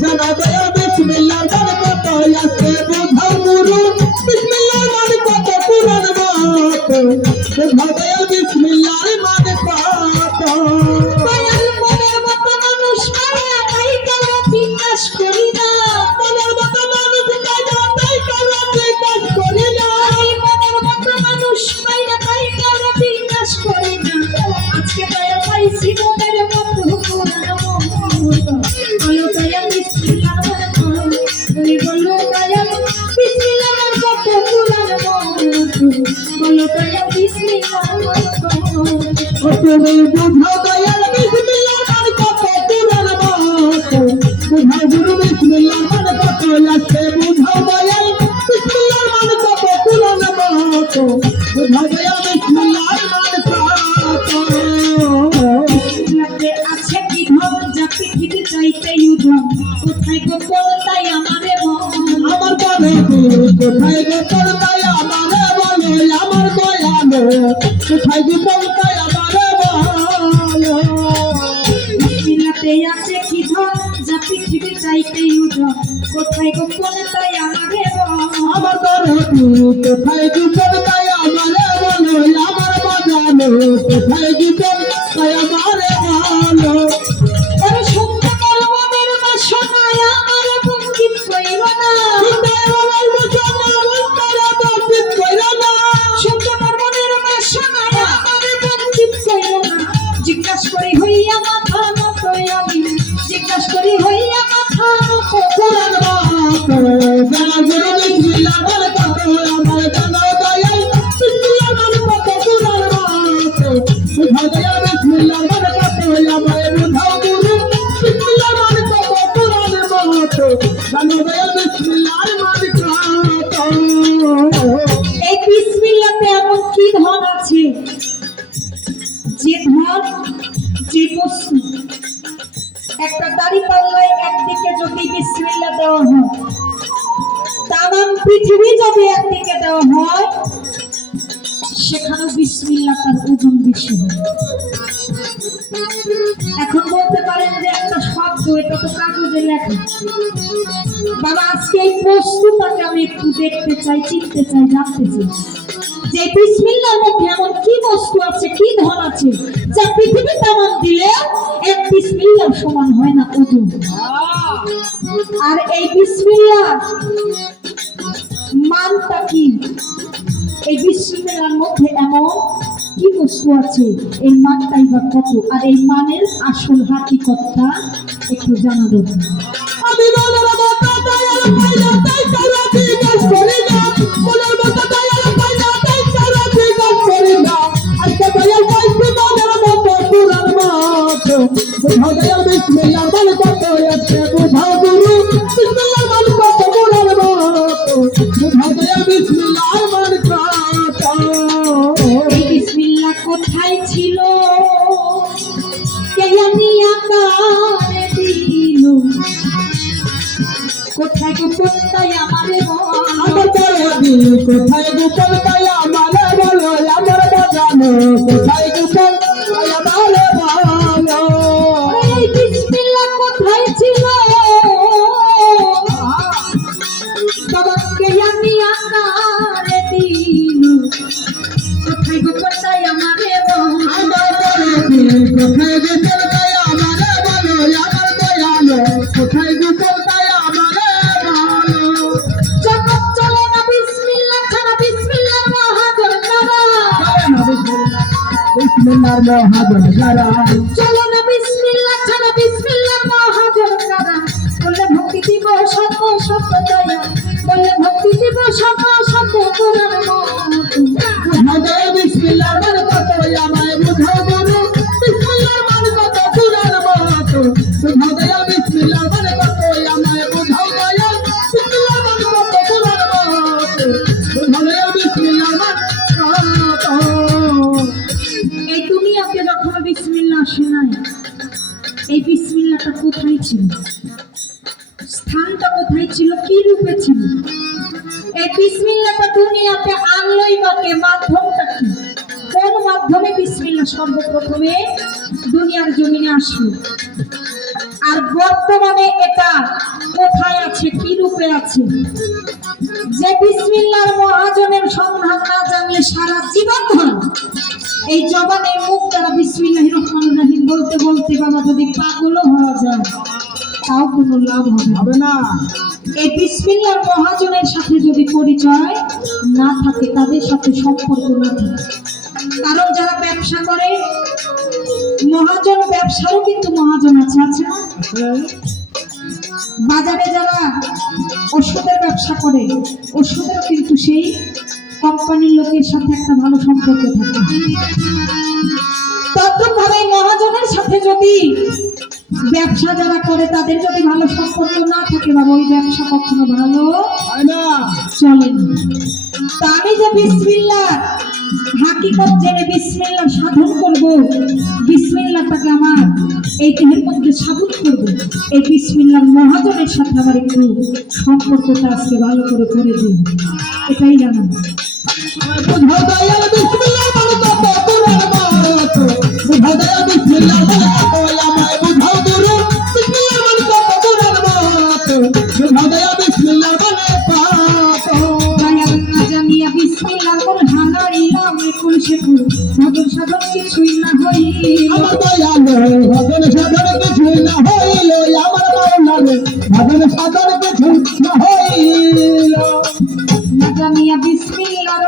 জানা দয়া বিসমিল্লাহ মানে কত আছে বুঝাও গুরু বিসমিল্লাহ মানে কত পুরান মত বুঝাও দয়া বিসমিল্লাহ মানে কত দয়াল মনের মতো মানুষ মায়া তাই কারো জিজ্ঞাস করি না মনের মতো মানুষ কাজা তাই কারো জিজ্ঞাস করি না এই মনের মতো মানুষ মায়া তাই কারো জিজ্ঞাস করি না আজকে দয়া পাইছি মনের মতো বলো দয়া বিসমিল্লাহ বলো দয়া বিসমিল্লাহ কত পুরান বলো দয়া বিসমিল্লাহ তুমি বুঝাও দয়াল বিসমিল্লাহ মানে কত পুরান মত বুঝাও গুরু বিসমিল্লাহ মানে কত আছে বুঝাও দয়াল বিসমিল্লাহ মানে কত পুরান মত বুঝাও দয়াল বিসমিল্লাহ মানে কত বিসমিল্লাহতে আছে কি ধন যা পৃথিবী চাইতে উদম কোথায় গোপন তাই আমারে আমার বলে কোথায় গোপন তাই আমারে বলে আমার দয়ালো কোথায় গোপন তাই আমারে বলে বিসমিল্লাহতে আছে কি ধন যা পৃথিবী চাইতে উদম কোথায় গোপন তাই আমারে আমার বলে কোথায় গোপন তাই আমারে বলে আমার বাজানো কোথায় গোপন তাই আমারে বলে ওরে সত্য কর্মের বাসনায় আমারে বঞ্চিত কইর না সত্য কর্মের বাসনায় আমারে বঞ্চিত কইর না জিজ্ঞাস করি হইয়া মাথা নত আমি জিজ্ঞাস করি হইয়া মাথা নত পুরান মত জানা গুরু বিসমিল্লাহ মানে কত আমার জানা দয়াল বিসমিল্লাহ মানে কত পুরান মত বুঝাও দয়াল বিসমিল্লাহ মানে কত আমার বুঝাও গুরু বিসমিল্লাহ মানে কত পুরান মত জানা দয়াল বিসমিল্লাহ মানে কত এই বিসমিল্লাহতে এমন কি ধন আছে যে ধন যে বস্তু একটা দাড়ি পাল্লায় একদিকে যদি বিসমিল্লাহ দেওয়া হয় তামাম পৃথিবী যদি একদিকে দেওয়া হয় সেখানে বিসমিল্লাহ তার ওজন বেশি হয় এখন বলতে পারেন যে একটা শব্দ এটা তো কাগজে লেখা বাবা আজকে এই বস্তুটাকে আমি একটু দেখতে চাই চিনতে চাই জানতে চাই যে বিসমিল্লাহর মধ্যে এমন কি বস্তু আছে কি ধন আছে যা পৃথিবী তামাম দিলে এক বিসমিল্লাহর সমান হয় না ওজন আর এই বিসমিল্লাহ মানটা কি এই বিসমিল্লাহর মধ্যে এমন কি বস্তু আছে এর মানটাই বা কত আর এই মানের আসল হাকিকতটা একটু জানা দরকার আমি মনের মতো দয়াল পাইলা তাই কারো জিজ্ঞাস করি না মনের মতো দয়াল পাইলা তাই কারো জিজ্ঞাস করি না আজকে দয়াল পাইছি মনের মতো পুরান মত বুঝাও দয়াল বিসমিল্লাহ মানে কত আছে বুঝাও গুরু বিসমিল্লাহ মানে কত পুরান মত বুঝাও দয়াল বিসমিল্লাহ মানে কত এই বিসমিল্লাহ কোথায় ছিল কে জানি আকারে দিল কোথায় গোপন তাই আমারে আমার দয়াদি কোথায় গোপন তাই আমারে বলো আমার বাজানো কোথায় গোপন তাই আমারে বলো এই বিসমিল্লাহ কোথায় ছিল বাবা কে জানি আকারে দিল কোথায় গোপন তাই আমারে আমার দয়াদি কোথায় গোপন তাই আমারে বলো আমার দয়ালো কোথায় গোপন তাই আমারে বলো জগৎ চলে না বিসমিল্লাহ ছাড়া বিসমিল্লাহ মহাজন নারা বিসমিল্লাহর মহাজন যারা চলো না বিসমিল্লাহ ছাড়া বিসমিল্লাহ মহাজন নারা বলে ভক্তি দিব সত্য সত্য দয়া বলে ভক্তি দিব সত্য সত্য কোরআন বুঝাও দয়া বিসমিল্লাহ মানে কত আমায় বুঝাও গুরু বিসমিল্লাহ মানে কত পুরান মত বুঝাও দয়া বিসমিল্লাহ মানে কত আমায় বুঝাও দয়া বিসমিল্লাহ মানে কত পুরান মত বুঝাও দয়া বিসমিল্লাহ মানে কত এই দুনিয়াতে যখন বিসমিল্লাহ আসে নাই এই বিসমিল্লাহটা কোথায় ছিল স্থানটা কোথায় ছিল কি রূপে ছিল এই বিসমিল্লাহটা দুনিয়াতে আনলোই বা কে মাধ্যমটা কি কোন মাধ্যমে বিসমিল্লাহ সর্বপ্রথমে দুনিয়ার জমিনে আসলো আর বর্তমানে এটা কোথায় আছে, কি রূপে আছে? যে বিসমিল্লাহর মহাজনের সন্ধান না জানলে সারা জীবন ধরে এই জবানে মুখ দ্বারা বিসমিল্লাহির রহমানির রহিম বলতে বলতে বাবা যদি পাগলও হওয়া যায় তাও কোনো লাভ হবে না। এই বিসমিল্লাহর মহাজনের সাথে যদি পরিচয় না থাকে, তাদের সাথে সম্পর্ক না থাকে। কারণ যারা ব্যবসা করে, মহাজন ব্যবসারও কিন্তু মহাজন আছে, আছে না? বাজারে যারা ওষুধের ব্যবসা করে, ওষুধেরও কিন্তু সেই কোম্পানির লোকের সাথে একটা ভালো সম্পর্ক থাকে। তদ্রুপভাবে মহাজনের সাথে যদি ব্যবসা যারা করে তাদের যদি ভালো সম্পর্ক না থাকে, বাবা ওই ব্যবসা কখনো ভালো হয় না। চলে না। তা আমি যে বিসমিল্লাহ হাকিকত জেনে বিসমিল্লাহ সাধন করব, বিসমিল্লাহটাকে আমার এই দেহের মধ্যে সাবুত করব, এই বিসমিল্লাহর মহাজনের সাথে আমার একটু সম্পর্কটা আজকে ভালো করে করে দিই, এটাই জানা। বুঝাও দয়াল বিসমিল্লাহ বলে কত কুরআন মাত, বুঝাও দয়াল বিসমিল্লাহ বলে কত আমায় বুঝাও গুরু, বিসমিল্লাহ বলে কত কুরআন মাত, বুঝাও দয়াল বিসমিল্লাহ বলে পাত। দয়াল না জানিয়া বিসমিল্লাহ করে হানাইলাম একুল সেকুল, সাধন সাধন কিছুই না হইল। আমার দয়াল ভজন সাধন কিছু না হইল, আমার মাওলারে ভজন সাধন কিছু না হইল। না জানিয়া বিসমিল্লাহর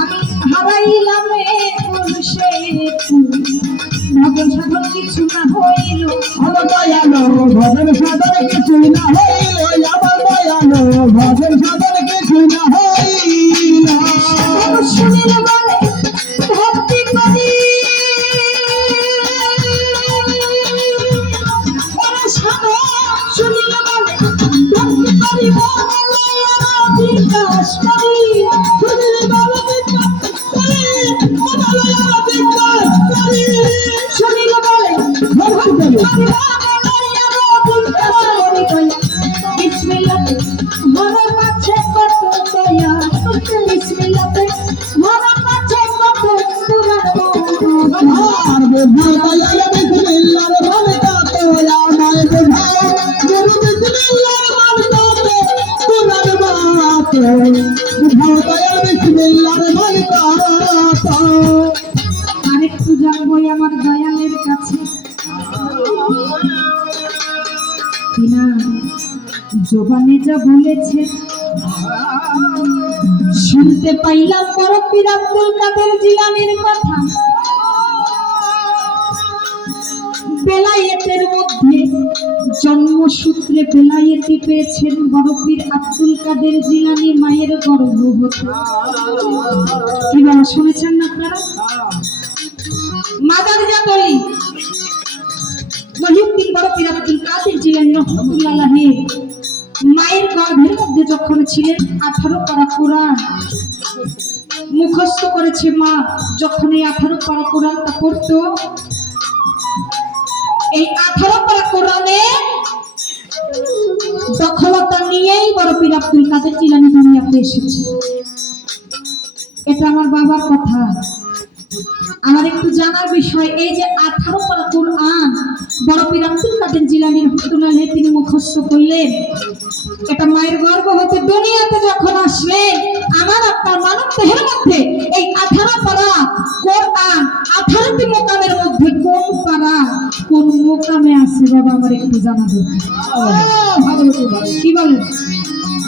আমি হারাইলাম একুল সেকুল, ভজন সাধন কিছু না হইল। আমার দয়াল ভজন সাধন কিছু না হইল, আমার দয়াল ভজন সাধন কিছু না হইল। শুনিলে বলে ভক্তি করি, শুনিলে বলে ভক্তি করি, বিকাশ করি, শুনিলে বলে বিকাশ করি, মনালয়া বিকাশ করি। শুনিলে বলে ভক্তি করি। বিসমিল্লাতে মনের মাঝে কত দয়া, বিসমিল্লাতে মনের মাঝে কত পুরাণ। আর বুঝাও দয়াল বিসমিল্লাহর মানে কত আমায় বুঝাও, গুরু বিসমিল্লাহর মানে কত কুরআন মাত, বুঝাও দয়াল বিসমিল্লাহর মানে কত। আরেকটু জানবই আমার দয়ালের কাছে কিনা জবানে যা বলেছে শুনতে পাইলাম বড় পীর আব্দুল কাদের জিলানীর কথা। বেলায়েতের মধ্যে জন্মসূত্রে বেলায়েতি পেয়েছেন বড় পীর আব্দুল কাদের জিলানী মায়ের গর্ভবতী। কি বলা শুনেছেন না আপনারা? মাদারজাতলি মহিউদ্দিন বড় পীর আব্দুল কাদের জিলানী রাহমাতুল্লাহ আলাইহি মায়ের গর্ভের মধ্যে যখন ছিলেন 18 পারা কোরআন মুখস্থ করেছে মা। যখন এই 18 পারা কোরআনটা পড়তো, এই 18 পারা কোরআনে দখলতা নিয়েই বড় পীর আব্দুল কাদের জিলানী দুনিয়াতে এসেছে। এটা আমার বাবার কথা। আমার একটু জানার বিষয়, এই যে 18 পারা কোরআন বড় পীর আব্দুল কাদের জিলানী রাহমাতুল্লাহ আলাইহি তিনি মুখস্থ করলেন, এটা মায়ের গর্ভ হতে দুনিয়াতে যখন আসলেন, আমার আপনার মানব দেহের মধ্যে এই 18 পারা কোরআন 18টি মোকামের মধ্যে কোন পারা কোন মোকামে আছে বাবা আমার একটু জানাবো। কি বলেন,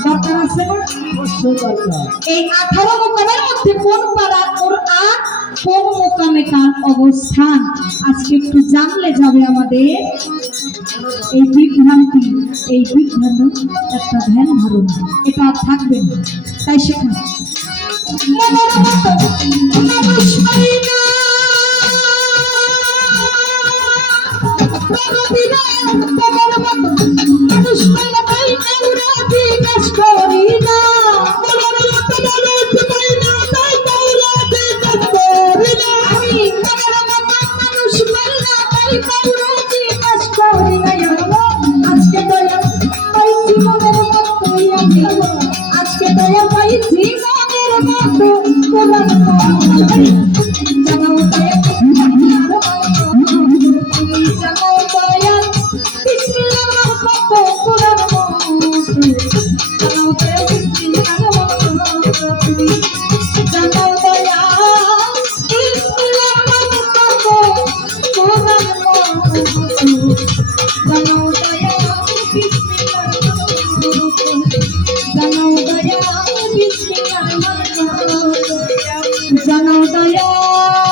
দরকার আছে না? এই 18 মোকামের মধ্যে কোন পারা কোরআন কোন মোকামে কার অবস্থান আজকে একটু জানলে যাবে আমাদের এই বিভ্রান্তি, এই বিভ্রান্ত একটা ধ্যান ধারণা, এটা আর থাকবে না। তাই সেখানে মনের মতো মানুষ পাই না, মনের মতো মানুষ পাই না, তাই আমরা বিকাশ করি না। মনের মতো মানুষ পাই না, তাই আমরা বিকাশ করি না। আমি মনের মতো মানুষ পাই না, তাই আমরা বিকাশ করি না। আজকে দয়া পাইছি মনের মতো, আজকে দয়া পাইছি মনের মতো, কোরআন বিসমিল্লাহ জানো দয়া